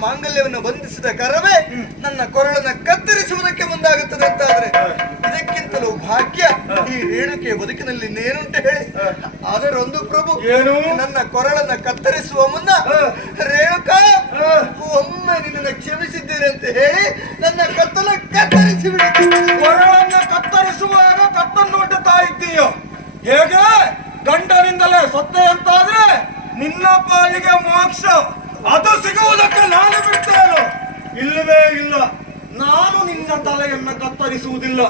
ಮಾಂಗಲ್ಯವನ್ನು ಬಂಧಿಸಿದ ಕರವೇ ನನ್ನ ಕೊರಳನ್ನ ಕತ್ತರಿಸುವುದಕ್ಕೆ ಮುಂದಾಗುತ್ತದೆ ಅಂತಾದ್ರೆ ಇದಕ್ಕಿಂತಲೂ ಭಾಗ್ಯ ಈ ರೇಣುಕೆ ಬದುಕಿನಲ್ಲಿ ಇನ್ನೇನುಂಟು ಹೇಳಿ. ಆದರೆ ಒಂದು ಪ್ರಭು ಏನು? ನನ್ನ ಕೊರಳನ್ನ ಕತ್ತರಿಸುವ ಮುನ್ನ ರೇಣುಕ. ಒಮ್ಮೆ ನಿನ್ನನ್ನು ಕ್ಷಮಿಸಿದ್ದೇನೆ ಅಂತ ಹೇಳಿ ನನ್ನ ಕತ್ತಲ ಕತ್ತರಿಸಿ ಕೊರಳನ್ನು ಕೊರಳನ್ನ ಕತ್ತರಿಸುವಾಗ ಕತ್ತನ್ನು ಒಡ್ಡುತ್ತಾ ಇದ್ದೀಯೋ? ಹೇಗೆ? ಗಂಡನಿಂದಲೇ ಸತ್ತೆ ಅಂತಾದ್ರೆ ನಿನ್ನ ಪಾಲಿಗೆ ಮೋಕ್ಷ. ಅದು ಸಿಗುವುದಕ್ಕೆ ನಾನು ಬಿಡ್ತೇನು. ಇಲ್ಲವೇ ಇಲ್ಲ. ನಾನು ನಿನ್ನ ತಲೆಯನ್ನ ಕತ್ತರಿಸುವುದಿಲ್ಲ.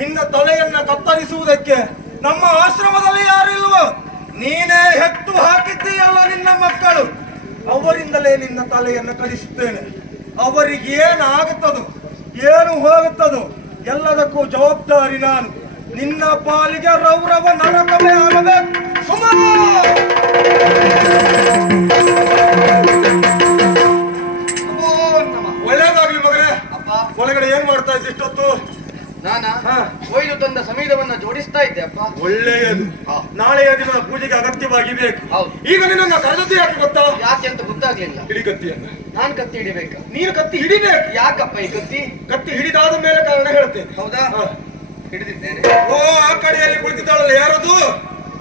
ನಿನ್ನ ತಲೆಯನ್ನ ಕತ್ತರಿಸುವುದಕ್ಕೆ ನಮ್ಮ ಆಶ್ರಮದಲ್ಲಿ ಯಾರಿಲ್ವೋ? ನೀನೇ ಹೆತ್ತು ಹಾಕಿದ್ದೀಯಲ್ಲ ನಿನ್ನ ಮಕ್ಕಳು. ಅವರಿಂದಲೇ ನಿನ್ನ ತಲೆಯನ್ನು ಕಡಿಸುತ್ತೇನೆ. ಅವರಿಗೆ ಏನಾಗುತ್ತದೋ, ಏನು ಹೋಗುತ್ತದೋ, ಎಲ್ಲದಕ್ಕೂ ಜವಾಬ್ದಾರಿ ನಾನು. ನಿನ್ನ ಪಾಲಿಗೆ ರೌರವ ನರಕವೇ ಆಗಬೇಕು. ಸುಮಾ! ಒಳಗಡೆ ಏನ್ ಮಾಡ್ತಾ ಇದ್ದೆ ಇಷ್ಟೊತ್ತು? ನಾನ? ತಂದ ಸಮೀಧವನ್ನ ಜೋಡಿಸ್ತಾ ಇದ್ದೆ ಅಪ್ಪ. ಒಳ್ಳೆಯದು. ನಾಳೆಯ ದಿನ ಪೂಜೆಗೆ ಅಗತ್ಯವಾಗಿ ಬೇಕು. ಈಗ ನಿನ್ನ ಕರೆದದ್ದು ಯಾಕೆ ಗೊತ್ತಾ? ಯಾಕೆ ಅಂತ ಗೊತ್ತಾಗ್ಲಿಲ್ಲ. ಹಿಡಿ ಕತ್ತಿಯನ್ನ ನಾನ್ ಕತ್ತಿ ಹಿಡಿಬೇಕ. ನೀನು ಕತ್ತಿ ಹಿಡಿಬೇಕು. ಯಾಕಪ್ಪ ಈ ಕತ್ತಿ? ಕತ್ತಿ ಹಿಡಿದಾದ ಮೇಲೆ ಕಾರಣ ಹೇಳ್ತೇನೆ. ಹೌದಾ. ಹಿಡಿದಿದ್ದೇನೆ. ಓ ಆ ಕಡೆಯಲ್ಲಿ ಕುಳಿತಿದ್ದಾಳಲ್ಲ ಯಾರದು?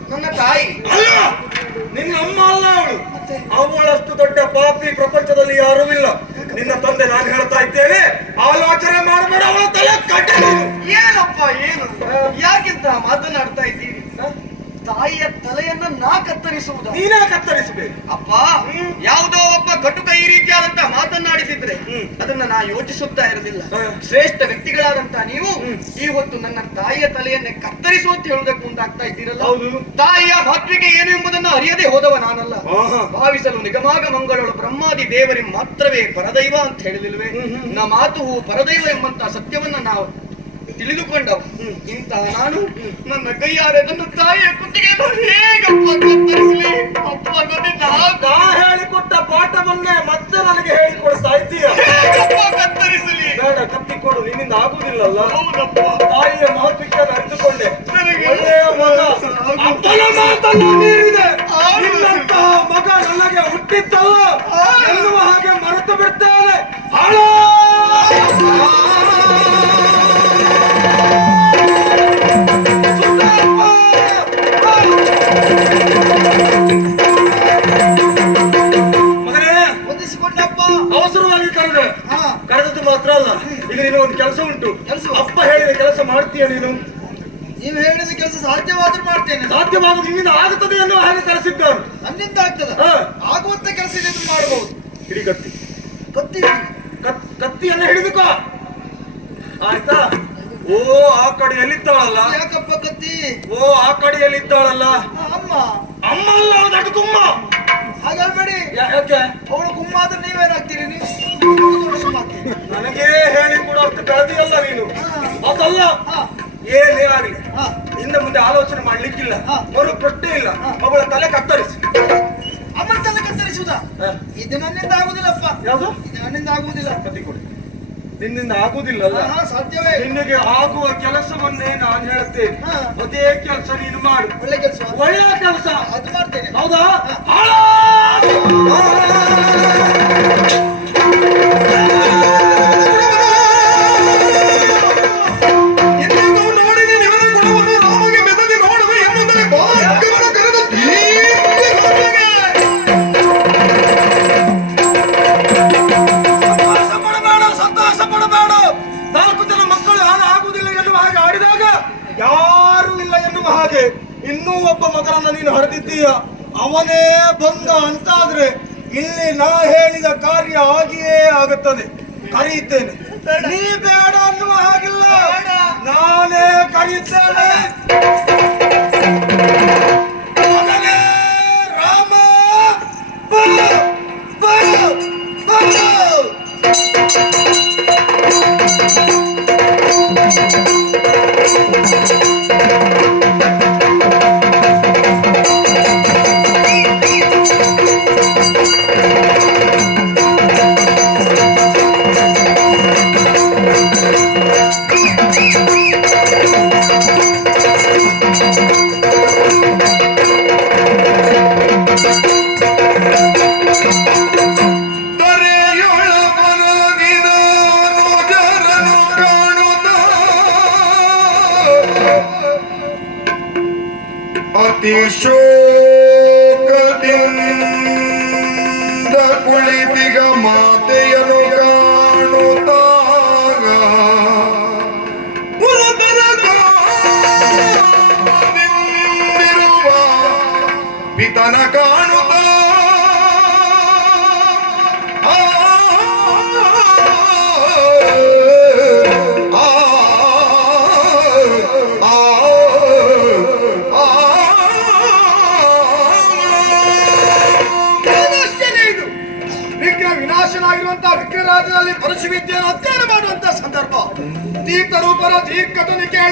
ನನ್ನ ತಾಯಿ. ಅಲ್ಲ! ನಿನ್ನ ಅಮ್ಮ ಅಲ್ಲ ಅವಳು. ಅವಳಷ್ಟು ದೊಡ್ಡ ಪಾಪಿ ಪ್ರಪಂಚದಲ್ಲಿ ಯಾರೂ ಇಲ್ಲ. ನಿನ್ನ ತಂದೆ ನಾನು ಹೇಳ್ತಾ ಇದ್ದೇವೆ, ಆಲೋಚನೆ ಮಾಡಬೇಡ ಅವಳ ತಲೆ ಕಟ್ಟ ಏನಪ್ಪ, ಏನು? ಯಾಕಿಂತ ಮಾತನಾಡ್ತಾ ಇದ್ದೀರಿ? ತಾಯಿಯ ತಲೆಯನ್ನ ನಾ ಕತ್ತರಿಸುವುದು. ನೀನೇ ಕತ್ತರಿಸಬೇಕು. ಅಪ್ಪ ಯಾವುದೋ ಒಬ್ಬ ಕಟುಕ ಈ ರೀತಿಯಾದಂತ ಮಾತನ್ನಾಡಿಸಿದ್ರೆ. ಅದನ್ನ ನಾ ಯೋಚಿಸುತ್ತಾ ಇರಲಿಲ್ಲ ಶ್ರೇಷ್ಠ ವ್ಯಕ್ತಿಗಳಾದಂತ ನೀವು ಈ ಹೊತ್ತು ನನ್ನ ತಾಯಿಯ ತಲೆಯನ್ನೇ ಕತ್ತರಿಸು ಅಂತ ಹೇಳುವುದಕ್ಕೆ ಮುಂದಾಗ್ತಾ ಇದ್ದೀರಲ್ಲ? ಹೌದು. ತಾಯಿಯ ಮಾತ್ವಿಕೆ ಏನು ಎಂಬುದನ್ನು ಅರಿಯದೆ ಹೋದವ ನಾನಲ್ಲ. ಭಾವಿಸಲು ನಿಗಮಾಗ ಮಂಗಳಳು ಬ್ರಹ್ಮಾದಿ ದೇವರಿ ಮಾತ್ರವೇ ಪರದೈವ ಅಂತ ಹೇಳಿದಿಲ್ವೇ. ನ ಮಾತು ಪರದೈವ ಎಂಬಂತ ಸತ್ಯವನ್ನ ನಾವು ತಿಳಿದುಕೊಂಡವು. ಇಂತ ನಾನು ನನ್ನ ಕೈಯಾರೆ ನನ್ನ ತಾಯಿಯ ಕುತ್ತಿಗೆ ಹೇಗಪ್ಪ ಕತ್ತರಿಸಲಿ ಅಪ್ಪ ನನ್ನಿಂದ ನಾ ಹೇಳಿಕೊಟ್ಟ ಪಾಠವನ್ನೇ ಮತ್ತೆ ನನಗೆ ಹೇಳಿಕೊಡ್ತಾ ಇದ್ದೀಯ ಹೇಗಪ್ಪ ಕತ್ತರಿಸಲಿ ಬೇಡ ಕತ್ತಿಕೊಡು ನಿನ್ನಿಂದ ಆಗುದಿಲ್ಲಲ್ಲ ಹೌದಪ್ಪ. ತಾಯಿಯ ಮಹತ್ವಕ್ಕೆ ಅರಿತುಕೊಂಡೆ. ನನಗೆ ಒಳ್ಳೆಯ ಮಗ. ಅಪ್ಪನ ಮಾತನ್ನ ಮೀರಿದೆ. ಆ. ನಿನ್ನಂತಹ ಮಗ ನನಗೆ ಹುಟ್ಟಿತ್ತಲ್ಲ. ಎನ್ನುವ ಹಾಗೆ ಮರೆತು ಬಿಡ್ತಾನೆ. ಹಾಳೋ ಇನ್ನು ಮುಂದೆ ಆಲೋಚನೆ ಮಾಡ್ಲಿಕ್ಕಿಲ್ಲ. ಅವರು ಮರು ಪ್ರಶ್ನೆ ಇಲ್ಲ. ಅವಳ ತಲೆ ಕತ್ತರಿಸಿ. ಅವಳ ತಲೆ ಕತ್ತರಿಸುವುದ. ಇದು ನನ್ನಿಂದ ಆಗುದಿಲ್ಲಪ್ಪ ಯಾವುದು? ಇದು ನನ್ನಿಂದ ಆಗುವುದಿಲ್ಲ. ಪತಿ ಕೊಡಿ. ನಿನ್ನಿಂದ ಆಗುದಿಲ್ಲಲ್ಲ ಸಾಧ್ಯವೇ. ನಿನಗೆ ಆಗುವ ಕೆಲಸವನ್ನೇ ನಾನು ಹೇಳ್ತೇನೆ. ಅದೇ ಕೆಲಸ ನೀನು ಮಾಡು. ಒಳ್ಳೆ ಕೆಲಸ. ಒಳ್ಳೆಯ ಕೆಲಸ. ಅದು ಮಾಡ್ತೇನೆ. ಹೌದಾ? ಯಾರು ಇಲ್ಲ ಎನ್ನುವ ಹಾಗೆ ಇನ್ನೂ ಒಬ್ಬ ಮಗನನ್ನ ನೀನು ಹರಿದಿದ್ದೀಯ? ಅವನೇ ಬಂದ ಅಂತಾದ್ರೆ ಇಲ್ಲಿ ನಾ ಹೇಳಿದ ಕಾರ್ಯ ಆಗಿಯೇ ಆಗುತ್ತದೆ. ಕರೆಯುತ್ತೇನೆ ನೀ ಬೇಡ ಅನ್ನುವ ಹಾಗಿಲ್ಲ. ನಾನೇ ಕರೆಯುತ್ತೇನೆ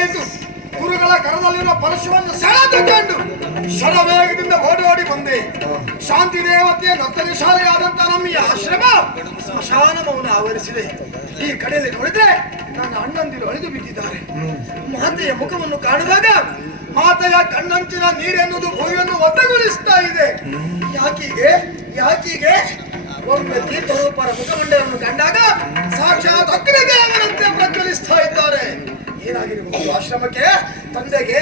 ಕೇಳಿತು ಗುರುಗಳ ಕರದಲ್ಲಿರುವ ಪರಶುವನ್ನು ಸೆಳೆದುಕೊಂಡು ಶರವೇಗದಿಂದ ಓಡೋಡಿ ಬಂದೆ. ಶಾಂತಿ ದೇವತೆಯ ನರ್ತನ ಶಾಲೆಯಾದಂತಹ ನಮ್ಮ ಈ ಆಶ್ರಮ ಸ್ಮಶಾನ ಆವರಿಸಿದೆ. ಈ ಕಡೆಯಲ್ಲಿ ನೋಡಿದ್ರೆ ನನ್ನ ಅಣ್ಣಂದಿರು ಅಳಿದು ಬಿದ್ದಿದ್ದಾರೆ. ಮಾತೆಯ ಮುಖವನ್ನು ಕಾಣಿದಾಗ ಮಾತೆಯ ಕಣ್ಣಂಚಿನ ನೀರೆನ್ನುವುದು ಭೂಮಿಯನ್ನು ಒತ್ತಗೊಳಿಸ್ತಾ ಇದೆ. ಯಾಕೀಗೆ? ಯಾಕೀಗೆ? ಒಮ್ಮೆ ತೀರ್ಥರೂಪರ ಮುಖಮಂಡಲವನ್ನು ಕಂಡಾಗ ಸಾಕ್ಷಾತ್ ಆಶ್ರಮಕ್ಕೆ ತಂದೆಗೆ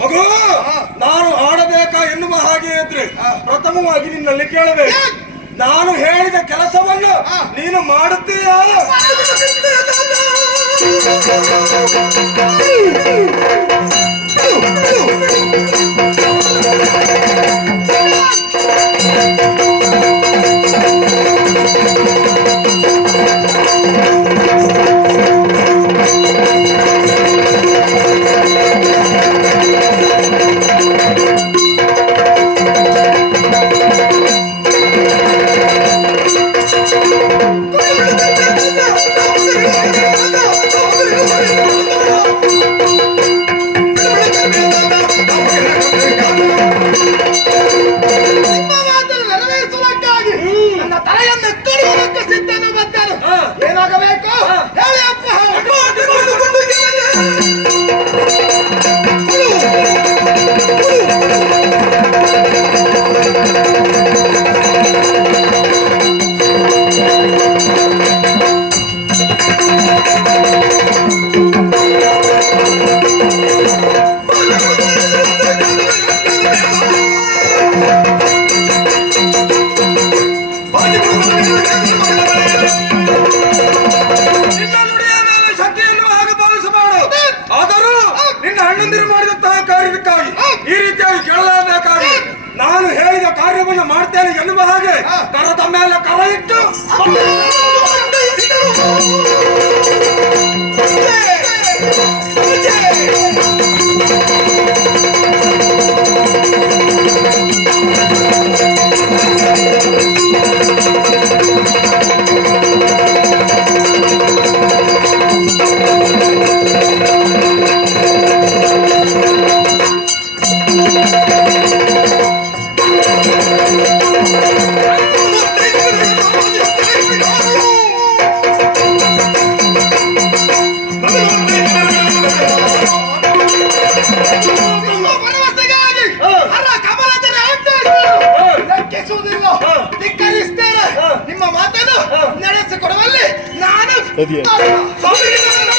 ಮಗು ನಾನು ಆಡಬೇಕಾ ಎನ್ನುವ ಹಾಗೆ ಇದ್ರೆ ಪ್ರಥಮವಾಗಿ ನಿನ್ನಲ್ಲಿ ಕೇಳಬೇಕು. ನಾನು ಹೇಳಿದ ಕೆಲಸವನ್ನು ನೀನು ಮಾಡುತ್ತೀಯ? ಕಾರ್ಯಕ್ಕಾಗಿ ಈ ರೀತಿಯಾಗಿ ಕೇಳಲೇಬೇಕಾಗಿ ನಾನು ಹೇಳಿದ ಕಾರ್ಯವನ್ನು ಮಾಡ್ತೇನೆ ಎನ್ನುವ ಹಾಗೆ ಕರದ ಮೇಲೆ ಕರ ಇಟ್ಟು ನಾನು ಕರ್ಕದಲ್ಲಿ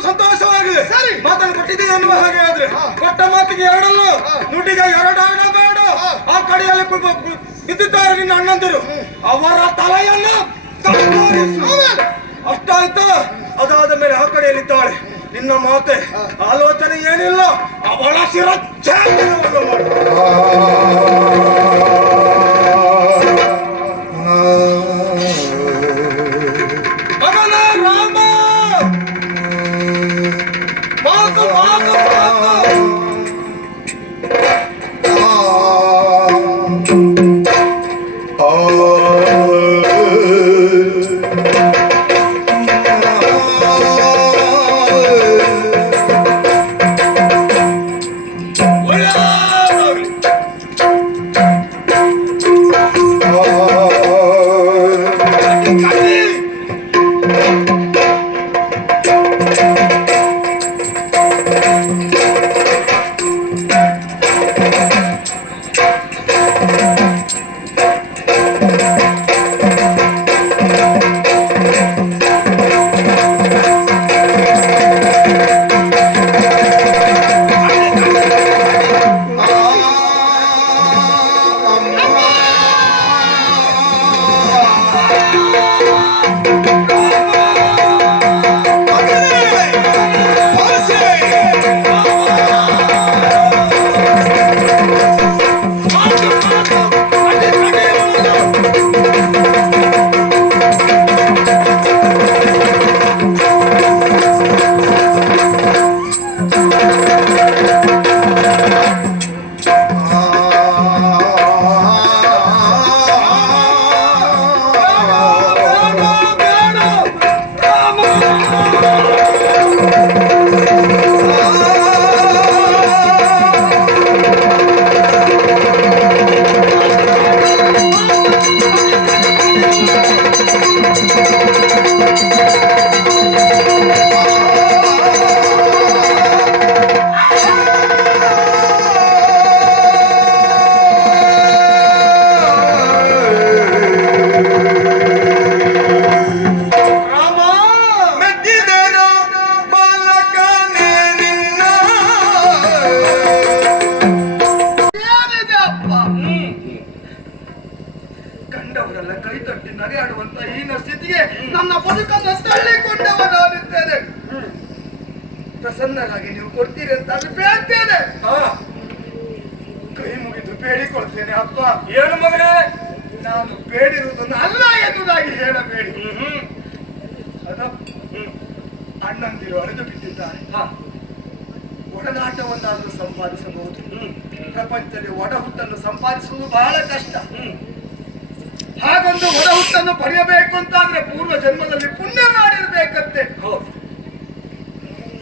ಬಹಳಷ್ಟು ಸಂತೋಷವಾಗಿದೆ. ಮಾತನ್ನು ಕೊಟ್ಟಿದ್ದೀನಿ ಅನ್ನುವ ಹಾಗೆ ಆದ್ರೆ ಕೊಟ್ಟ ಮಾತಿಗೆ ಎರಡಲ್ಲ ನುಡಿಗೆ ಎರಡಾಗ ಬೇಡ. ಆ ಕಡೆಯಲ್ಲಿ ಬಿದ್ದಿದ್ದಾರೆ ನಿನ್ನ ಅಣ್ಣಂದಿರು. ಅವರ ತಲೆಯನ್ನು. ಅಷ್ಟಾಯ್ತು? ಅದಾದ ಮೇಲೆ ಆ ಕಡೆಯಲ್ಲಿದ್ದಾಳೆ. ನಿನ್ನ ಮಾತೆ. ಆಲೋಚನೆ ಏನಿಲ್ಲ. ಅವಳ ಶಿರಚ್ಛೇದನವನ್ನು ಅಣ್ಣಂದಿರು ಅಳೆದು ಬಿದ್ದಿದ್ದಾರೆ. ಹಾ. ಒಡನಾಟವನ್ನಾದರೂ ಸಂಪಾದಿಸಬಹುದು. ಪ್ರಪಂಚದಲ್ಲಿ ಒಡ ಹುಟ್ಟನ್ನು ಸಂಪಾದಿಸುವುದು ಬಹಳ ಕಷ್ಟ. ಹಾಗೊಂದು ಒಡ ಹುಟ್ಟನ್ನು ಪಡೆಯಬೇಕು ಅಂದ್ರೆ ಪೂರ್ವ ಜನ್ಮದಲ್ಲಿ ಪುಣ್ಯ ಮಾಡಿರ್ಬೇಕಂತೆ.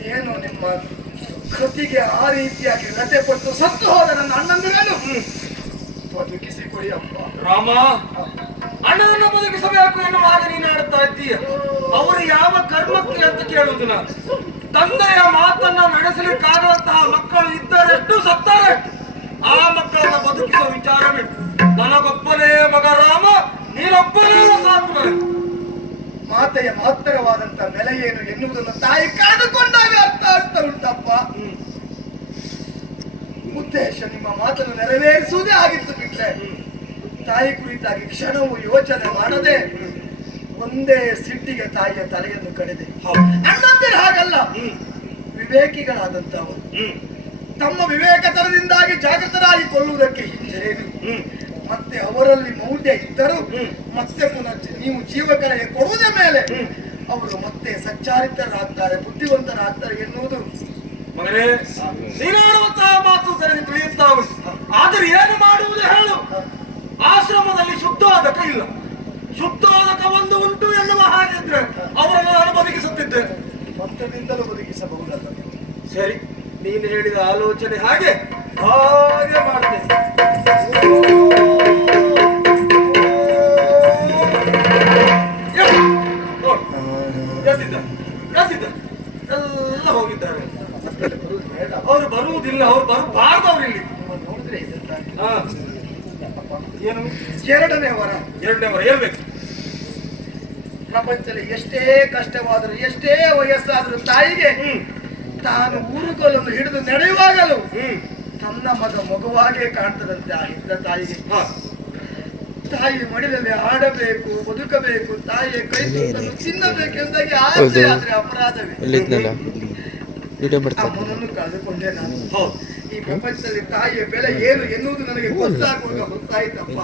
ಏನು ನಿಮ್ಮ ಕೃತಿಗೆ ಆ ರೀತಿಯಾಗಿ ರಜೆ ಕೊಟ್ಟು ಸತ್ತು ಹೋದ ನನ್ನ ಅಣ್ಣಂದಿರನ್ನು? ಬದುಕಿಸಿ ಕೊಡಿ ಅಪ್ಪ. ರಾಮ. ಅಣ್ಣನನ್ನ ಬದುಕಿಸಬೇಕು ಎನ್ನುವಾಗ ಹಾಗೆ ನೀನು ಆಡುತ್ತಾ ಇದ್ದೀಯ? ಅವರು ಯಾವ ಕರ್ಮಕ್ಕೆ ಅಂತ ಕೇಳುವುದು ನಾನು. ತಂದೆಯ ಮಾತನ್ನ ನಡೆಸಲಿಕ್ಕಾಗುವಂತಹ ಮಕ್ಕಳು ಇದ್ದರೆಷ್ಟು ಸತ್ತರೆಷ್ಟು ಆ ಮಕ್ಕಳನ್ನ ಬದುಕಿಸುವ ವಿಚಾರ ಬಿಟ್ಟು ನನಗೊಬ್ಬನೇ ಮಗ ರಾಮ ನೀನೊಬ್ಬನೇ ಸಾಕು ಮಾತೆಯ ಮಹತ್ತರವಾದಂತ ನೆಲೆ ಏನು ಎನ್ನುವುದನ್ನು ತಾಯಿ ಕಾದುಕೊಂಡಾಗ ಅರ್ಥ ಆಗ್ತಾ ಉಂಟಪ್ಪ. ಉದ್ದೇಶ ನಿಮ್ಮ ಮಾತನ್ನು ನೆರವೇರಿಸುವುದೇ ಆಗಿತ್ತು ಬಿಟ್ರೆ ತಾಯಿ ಕುರಿತಾಗಿ ಕ್ಷಣವು ಯೋಚನೆ ಮಾಡದೆ ಒಂದೇ ಸಿಟ್ಟಿಗೆ ತಾಯಿಯ ತಲೆಯನ್ನು ಕಡಿದೆ. ಅಣ್ಣಂದಿರ ಹಾಗಲ್ಲ. ವಿವೇಕಿಗಳಾದಂತವರು ಹ್ಮ್. ತಮ್ಮ ವಿವೇಕತನದಿಂದಾಗಿ ಜಾಗೃತರಾಗಿ ಕೊಲ್ಲುವುದಕ್ಕೆ ಹಿಂಜರಿದು ಹ್ಮ್. ಮತ್ತೆ ಅವರಲ್ಲಿ ಮೌಢ್ಯ ಇದ್ದರೂ. ಮತ್ತೆ ಪುನಃ ನೀವು ಜೀವಕಲೆಗೆ ಕೊಡುವುದ ಮೇಲೆ. ಅವರು ಮತ್ತೆ ಸಚ್ಚಾರಿತರಾಗ್ತಾರೆ ಬುದ್ಧಿವಂತರಾಗ್ತಾರೆ ಎನ್ನುವುದು ಮಗನೇ ನೀನಾಡುವಂತಹ ಮಾತು ಸರಿ ತಿಳಿಯುತ್ತಾ ಆದರೆ ಏನು ಮಾಡುವುದು ಹೇಳು. ಆಶ್ರಮದಲ್ಲಿ ಶುದ್ಧೋದಕ ಇಲ್ಲ ಶುದ್ಧೋದಕ ಒಂದು ಉಂಟು ಎನ್ನುವ ಹಾಗಿದ್ರೆ ಅವರನ್ನು ನಾನು ಬದುಕಿಸುತ್ತಿದ್ದೆ. ಭಕ್ತದಿಂದಲೂ ಬದುಕಿಸಬಹುದಲ್ಲ. ಸರಿ ನೀನು ಹೇಳಿದ ಆಲೋಚನೆ ಹಾಗೆ ಹಾಗೆ ಮಾಡಿದೆ ಎರಡನೇ ವರ ಹೇಳ್ಬೇಕು ಪ್ರಪಂಚದಲ್ಲಿ ಎಷ್ಟೇ ಕಷ್ಟವಾದರೂ ಎಷ್ಟೇ ವಯಸ್ಸಾದರೂ ತಾಯಿಗೆ ಹ್ಮ್. ತಾನು ಊರುಗೋಲನ್ನು ಹಿಡಿದು ನಡೆಯುವಾಗಲೂ ಹ್ಮ್. ತನ್ನ ಮಗ ಮಗುವಾಗೇ ಕಾಣ್ತದಂತೆ ಆ ಇದ್ದ ತಾಯಿಗೆ. ತಾಯಿ ಮಡಿಲಲ್ಲಿ ಆಡಬೇಕು ಬದುಕಬೇಕು ತಾಯಿಯ ಕೈ ತಿನ್ನಬೇಕೆಂದಾಗಿ ಆಸೆ ಆದ್ರೆ ಅಪರಾಧವೇ. ಅಮ್ಮನನ್ನು ಕಳೆದುಕೊಂಡೆ ನಾನು. ಹೌದು. ಈ ಪ್ರಪಂಚದಲ್ಲಿ ತಾಯಿಯ ಬೆಲೆ ಏನು ಎನ್ನುವುದು ನನಗೆ ಗೊತ್ತಾಗುವಾಗ ಗೊತ್ತಾಯಿತಪ್ಪ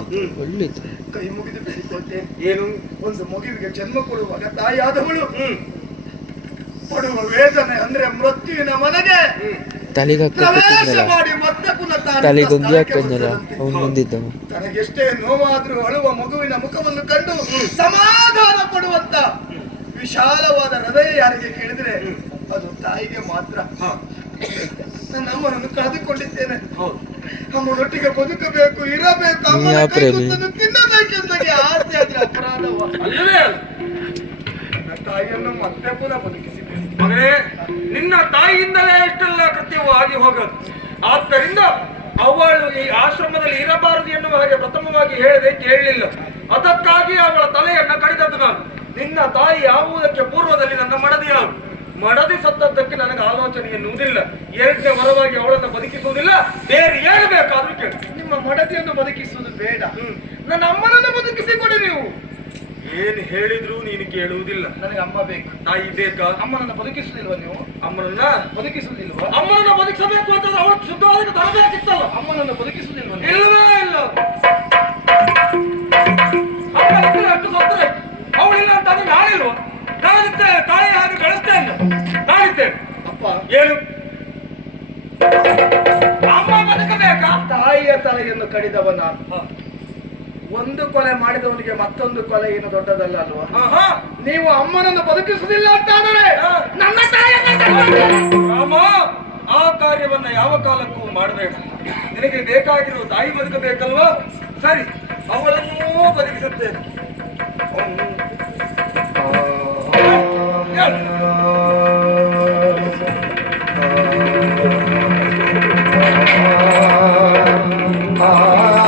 ಕೈ ಮುಗಿದು ಬೇಡಿಕೊಳ್ತೇನೆ ಏನು? ಒಂದು ಮಗುವಿಗೆ ಜನ್ಮ ಕೊಡುವಾಗ ತಾಯಿಯಾದವಳು ಪಡುವ ವೇದನೆ ಅಂದ್ರೆ ಮೃತ್ಯುವಿನ ಮನೆಗೆ ತನಗೆಷ್ಟೇ ನೋವಾದ್ರೂ ಅಳುವ ಮಗುವಿನ ಮುಖವನ್ನು ಕಂಡು ಸಮಾಧಾನ ಪಡುವಂತ ವಿಶಾಲವಾದ ಹೃದಯ ಯಾರಿಗೆ ಕೇಳಿದ್ರೆ ಅದು ತಾಯಿಗೆ ಮಾತ್ರ. ನನ್ನ ಅಮ್ಮನನ್ನು ಕಳೆದುಕೊಂಡಿದ್ದೇನೆ. ಹೌದು. ಅಮ್ಮನೊಟ್ಟಿಗೆ ಬದುಕಬೇಕು ಇರಬೇಕು ಅಮ್ಮನ ಯಾವ ಕೈ ಪ್ರೇಮಿ? ತುತ್ತನ್ನು ತಿನ್ನಬೇಕೆಂದಾಗಿ ಆಸೆ ಆದ್ರೆ ಅಪರಾಧವ. ನನ್ನ ತಾಯಿಯನ್ನು ಮತ್ತೆ ಪುನಃ ಬದುಕಿಸಿದ್ದೇನೆ. ಮಗನೇ ನಿನ್ನ ತಾಯಿಯಿಂದಲೇ ಇಷ್ಟೆಲ್ಲ ಕೃತ್ಯವು ಆಗಿ ಹೋಗದು. ಆದ್ದರಿಂದ ಅವಳು ಈ ಆಶ್ರಮದಲ್ಲಿ ಇರಬಾರದು ಎನ್ನುವ ಹಾಗೆ ಪ್ರಥಮವಾಗಿ ಹೇಳದೆ ಕೇಳಲಿಲ್ಲ. ಅದಕ್ಕಾಗಿ ಅವಳ ತಲೆಯನ್ನು ಕಡಿದದ್ದು ನಾನು. ನಿನ್ನ ತಾಯಿ ಆಗುವುದಕ್ಕೆ ಪೂರ್ವದಲ್ಲಿ ನನ್ನ ಮಡದಿ ಯಾರು ಮಡದಿ ಸತ್ತದ್ದಕ್ಕೆ ನನಗೆ ಆಲೋಚನೆ ಎನ್ನುವುದಿಲ್ಲ. ಎರಡನೇ ವರವಾಗಿ ಅವಳನ್ನು ಬದುಕಿಸುವುದಿಲ್ಲ. ಬೇರೆ ಏನು ಬೇಕಾದ್ರೂ ಕೇಳಿ. ನಿಮ್ಮ ಮಡದಿಯನ್ನು ಬದುಕಿಸುವುದು ಬೇಡ. ನನ್ನ ಅಮ್ಮನನ್ನು ಬದುಕಿಸಿ ಕೊಡಿ ನೀವು. ಏನು ಹೇಳಿದ್ರು ನೀನು ಕೇಳುವುದಿಲ್ಲ. ನನಗೆ ಅಮ್ಮ ಬೇಕು. ತಾಯಿ ಬೇಕಾ? ಅಮ್ಮನನ್ನು ಬದುಕಿಸುವುದಿಲ್ವ ನೀವು? ಅಮ್ಮನನ್ನ? ಬದುಕಿಸುವುದಿಲ್ವ? ಅಮ್ಮನನ್ನ ಬದುಕಿಸಬೇಕು ಅಂತ ಅವಳು ಶುದ್ಧವಾದ ತರಬೇಕಿತ್ತಲ್ಲ ಅಮ್ಮನನ್ನು ಬದುಕಿಸುವುದಿಲ್ವ? ಇಲ್ಲವೇ ಇಲ್ಲ. ಅಮ್ಮ ಸತ್ತರೆ ತಲೆಯನ್ನು ಕಡಿದವ ನಾನು ಒಂದು ಕೊಲೆ ಮಾಡಿದವನಿಗೆ ಮತ್ತೊಂದು ಕೊಲೆ ಏನು ದೊಡ್ಡದಲ್ಲ ಅಲ್ವಾ. ನೀವು ಅಮ್ಮನನ್ನು ಬದುಕಿಸುವುದಿಲ್ಲ ಅಂತ ಆದರೆ ಹ. ನನ್ನ ರಾಮ ಆ ಕಾರ್ಯವನ್ನ ಯಾವ ಕಾಲಕ್ಕೂ ಮಾಡಬೇಡ ನಿನಗೆ ಬೇಕಾಗಿರುವ ತಾಯಿ ಬದುಕಬೇಕಲ್ವಾ ಸರಿ ಅವಳನ್ನೂ ಬದುಕಿಸುತ್ತೇನೆ ಹೇಳು. Hare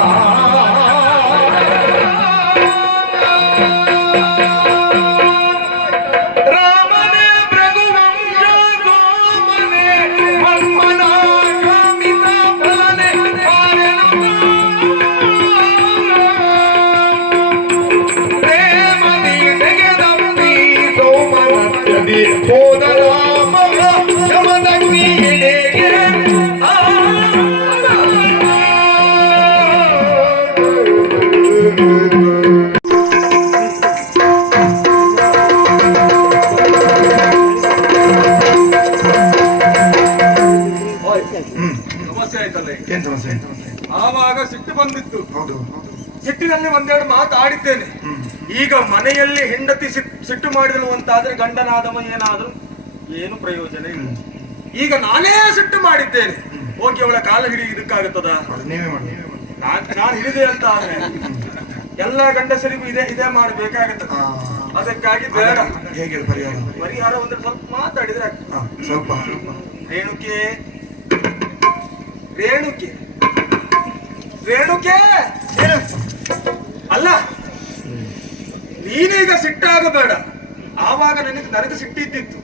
ಮನೆಯಲ್ಲಿ ಹೆಂಡತಿ ಸಿಟ್- ಸಿಟ್ಟು ಮಾಡಿದಳು ಅಂತಾದ್ರೆ ಗಂಡನಾದವ ಏನಾದ್ರು? ಏನು ಪ್ರಯೋಜನ ಇಲ್ಲ. ಈಗ ನಾನೇ ಸಿಟ್ಟು ಮಾಡಿದ್ದೇನೆ. ಓಕೆ ಅವಳ ಕಾಲ ಹಿಡಿ ಇದಕ್ಕಾಗುತ್ತದ? ನಾನ್ ಹಿಡಿದೆ ಅಂತ ಆದ್ರೆ ಎಲ್ಲ ಗಂಡಸರಿಗೂ ಇದೇ ಇದೇ ಮಾಡಬೇಕಾಗುತ್ತದೆ ಅದಕ್ಕಾಗಿ ಬೇಡ. ಹೇಗೆ ಪರಿಹಾರ? ಪರಿಹಾರ ಅಂದ್ರೆ ಸ್ವಲ್ಪ ಮಾತಾಡಿದ್ರೆ ಸ್ವಲ್ಪ. ರೇಣುಕೆ. ರೇಣುಕೆ. ರೇಣುಕೆ! ಅಲ್ಲ ನೀನೀಗ ಸಿಟ್ಟಾಗಬೇಡ. ಆವಾಗ ನನಗೆ ನನಗೆ ಸಿಟ್ಟಿದ್ದಿತ್ತು.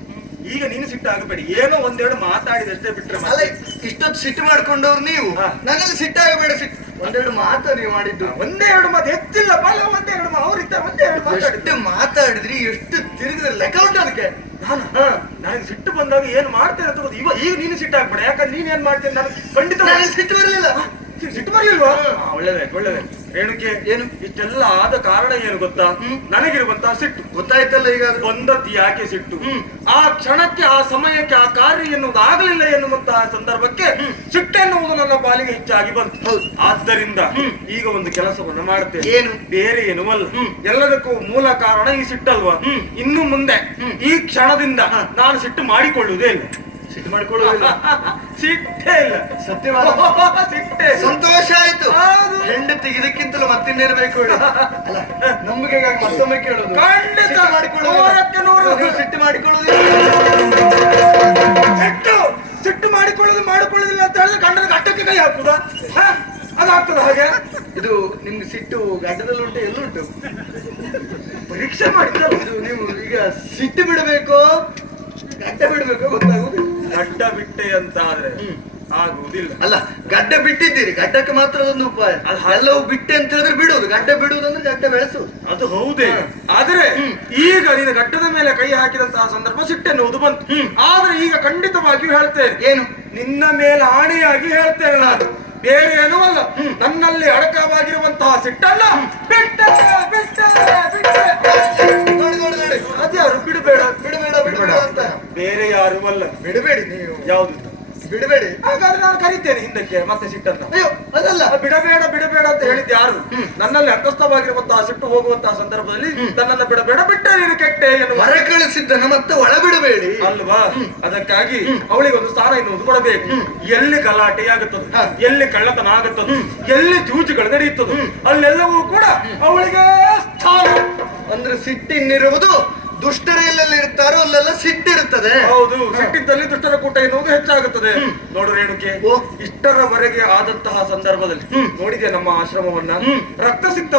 ಈಗ ನೀನು ಸಿಟ್ಟಾಗಬೇಡ. ಏನೋ ಒಂದೆರಡು ಮಾತಾಡಿದಷ್ಟೇ ಬಿಟ್ರೆ ಅಲ್ಲ ಇಷ್ಟೊತ್ತು ಸಿಟ್ಟು ಮಾಡ್ಕೊಂಡವ್ರು ನೀವು. ನನಗೆ ಸಿಟ್ಟಾಗಬೇಡ ಸಿಟ್ಟು ಒಂದೆರಡು ಮಾತು ನೀವು ಮಾಡಿದ್ದು. ಒಂದೇ ಎರಡು ಮಾತು. ಹೆಚ್ಚಿಲ್ಲ ಬಲ ಒಂದೇ ಎರಡು ಮಾತು. ಅವರಿದ್ದ ಒಂದೇ ಎರಡು ಮಾತಾಡಿದ್ದು. ಮಾತಾಡಿದ್ರಿ ಎಷ್ಟು ತಿರುಗಿದ್ರೆ. ಲೆಕ್ಕ ಉಂಟು ಅದಕ್ಕೆ. ನಾನು ನನಗೆ ಸಿಟ್ಟು ಬಂದಾಗ ಏನು ಮಾಡ್ತೇನೆ ಅಂತ ಗೊತ್ತು. ಇವ ಈಗ ನೀನು ಸಿಟ್ಟಾಗ್ಬೇಡ. ಯಾಕಂದ್ರೆ ನೀನು ಏನು ಮಾಡ್ತೇನೆ? ನನಗೆ ಖಂಡಿತ ಸಿಟ್ಟು ಬರಲಿಲ್ಲ. ಸಿಟ್ಟು ಬರಲಿಲ್ವಾ? ಒಳ್ಳೆದಾಯ್ತು ಒಳ್ಳೆದಾಯ್ತು. ರೇಣುಕೆ ಏನು? ಇಷ್ಟೆಲ್ಲ ಆದ ಕಾರಣ ಏನು ಗೊತ್ತಾ? ನನಗಿರುವಂತಹ ಸಿಟ್ಟು. ಗೊತ್ತಾಯ್ತಲ್ಲ ಈಗ ಬಂದದ್ದು ಯಾಕೆ ಸಿಟ್ಟು? ಆ ಕ್ಷಣಕ್ಕೆ ಆ ಸಮಯಕ್ಕೆ ಆ ಕಾರ್ಯ ಎನ್ನುವುದು ಆಗಲಿಲ್ಲ ಎನ್ನುವಂತಹ ಸಂದರ್ಭಕ್ಕೆ ಸಿಟ್ಟೆನ್ನುವುದು ನನ್ನ ಪಾಲಿಗೆ ಹೆಚ್ಚಾಗಿ ಬಂತು. ಆದ್ದರಿಂದ ಈಗ ಒಂದು ಕೆಲಸವನ್ನು ಮಾಡುತ್ತೇನೆ ಏನು? ಬೇರೆ ಏನುವಲ್ಲ ಅಲ್ಲ. ಎಲ್ಲದಕ್ಕೂ ಮೂಲ ಕಾರಣ ಈ ಸಿಟ್ಟಲ್ವಾ? ಇನ್ನು ಮುಂದೆ ಈ ಕ್ಷಣದಿಂದ ನಾನು ಸಿಟ್ಟು ಮಾಡಿಕೊಳ್ಳುವುದೇ ಇಲ್ಲ. ಸಿಟ್ಟು ಮಾಡ್ಕೊಳ್ಳೋದಿಲ್ಲ ಸಿಟ್ಟೇ ಇಲ್ಲ. ಸತ್ಯವಾದ. ಸಿಟ್ಟೆ ಸಂತೋಷ ಆಯ್ತು. ಹೆಂಡತಿ ಇದಕ್ಕಿಂತಲೂ ಮತ್ತಿನ್ನೇನು ಬೇಕು ಹೇಳಿ. ಅಲ್ಲ ನಂಬಿಕೆ ಮತ್ತೊಮ್ಮೆ ಕೇಳೋದು. ಖಂಡಿತ. ನೂರಕ್ಕೆ ನೂರು. ಸಿಟ್ಟು ಮಾಡಿಕೊಳ್ಳೋದು ಸಿಟ್ಟು. ಸಿಟ್ಟು ಮಾಡಿಕೊಳ್ಳೋದು ಮಾಡಿಕೊಳ್ಳೋದಿಲ್ಲ ಅಂತ ಹೇಳಿದ್ರೆ ಗಂಡನ ಗಟ್ಟಕ್ಕೆ ಕೈ ಹಾಕುದ? ಹ? ಅದಾಗ್ತದ ಹಾಗೆ? ಇದು ನಿಮ್ಗೆ ಸಿಟ್ಟು ಗಡ್ಡದಲ್ಲಿ ಉಂಟು ಎಲ್ಲುಂಟು ಪರೀಕ್ಷೆ ಮಾಡಿದ್ರೆ ಇದು ನೀವು ಈಗ ಸಿಟ್ಟು ಬಿಡಬೇಕು ಗಡ್ಡ ಬಿಡಬೇಕು ಗೊತ್ತಾಗುದಿಲ್ಲ. ಗಡ್ಡ ಬಿಟ್ಟೆ ಅಂತ ಆದ್ರೆ ಆಗುವುದಿಲ್ಲ. ಅಲ್ಲ ಗಡ್ಡ ಬಿಟ್ಟಿದ್ದೀರಿ. ಗಡ್ಡಕ್ಕೆ ಮಾತ್ರ ಅದೊಂದು ಉಪಾಯ. ಎಲ್ಲವೂ ಬಿಟ್ಟೆ ಅಂತ ಹೇಳಿದ್ರೆ ಬಿಡುವುದು. ಗಡ್ಡ ಬಿಡುವುದು ಅಂದ್ರೆ ಗಡ್ಡ ಬೆಳೆಸುವುದು. ಅದು ಹೌದೇ. ಆದ್ರೆ ಈಗ ನೀನು ಗಡ್ಡದ ಮೇಲೆ ಕೈ ಹಾಕಿದಂತಹ ಸಂದರ್ಭ ಸಿಟ್ಟೆನ್ನುವುದು ಬಂತು. ಆದ್ರೆ ಈಗ ಖಂಡಿತವಾಗಿಯೂ ಹೇಳ್ತೇನೆ. ಏನು? ನಿನ್ನ ಮೇಲೆ ಆಣೆಯಾಗಿ ಹೇಳ್ತೇನೆ ನಾನು. ಬೇರೆ ಏನೂ ಅಲ್ಲ. ನನ್ನಲ್ಲಿ ಅಡಕವಾಗಿರುವಂತಹ ಸಿಟ್ಟಲ್ಲ ಬಿಟ್ಟೆ. ಬೇರೆ ಯಾರು ಅಲ್ಲ. ಬಿಡಬೇಡಿ ನೀವು. ಯಾವುದು? ಬಿಡಬೇಡಿ. ಹಾಗಾದ್ರೆ ನಾನು ಕರಿತೇನೆ ಹಿಂದಕ್ಕೆ ಮತ್ತೆ ಸಿಟ್ಟನ್ನ ಅಯ್ಯೋ ಅದಲ್ಲ. ಬಿಡಬೇಡ ಬಿಡಬೇಡ ಅಂತ ಹೇಳಿದ್ ಯಾರು? ನನ್ನಲ್ಲಿ ಅಂತಸ್ಥವಾಗಿರುವಂತಹ ಸಿಟ್ಟು ಹೋಗುವಂತಹ ಸಂದರ್ಭದಲ್ಲಿ ನನ್ನನ್ನ ಬಿಡಬೇಡ ಬಿಟ್ಟೆ ನೀನು ಕೆಟ್ಟೆ ಎನ್ನುವ ಹೊರ ಕಳಿಸಿದ್ದನ್ನು ಮತ್ತೆ ಒಳ ಬಿಡಬೇಡಿ ಅಲ್ವಾ ಅದಕ್ಕಾಗಿ ಅವಳಿಗೆ ಒಂದು ಸ್ಥಾನ ಎನ್ನುವುದು ಕೊಡಬೇಕು. ಎಲ್ಲಿ ಗಲಾಟೆ ಆಗುತ್ತದೆ? ಎಲ್ಲಿ ಕಳ್ಳತನ ಆಗುತ್ತದೆ? ಎಲ್ಲಿ ಜೂಜುಗಳು ನಡೆಯುತ್ತದೆ? ಅಲ್ಲೆಲ್ಲವೂ ಕೂಡ ಅವಳಿಗೆ ಸ್ಥಾನ ಅಂದ್ರೆ ಸಿಟ್ಟಿನ್ನಿರುವುದು ದುಷ್ಟರ ಎಲ್ಲೆಲ್ಲಿ ಇರ್ತಾರೋ ಅಲ್ಲೆಲ್ಲ ಸಿಟ್ಟಿರುತ್ತದೆ. ಹೌದು ಸಿಟ್ಟಿದ್ದಲ್ಲಿ ದುಷ್ಟರ ಕೂಟ ಎನ್ನುವುದು ಹೆಚ್ಚಾಗುತ್ತದೆ. ನೋಡು ರೇಣುಕೆ. ಇಷ್ಟರವರೆಗೆ ಆದಂತಹ ಸಂದರ್ಭದಲ್ಲಿ ನೋಡಿದೆ ನಮ್ಮ ಆಶ್ರಮವನ್ನ? ರಕ್ತ ಸಿಕ್ತ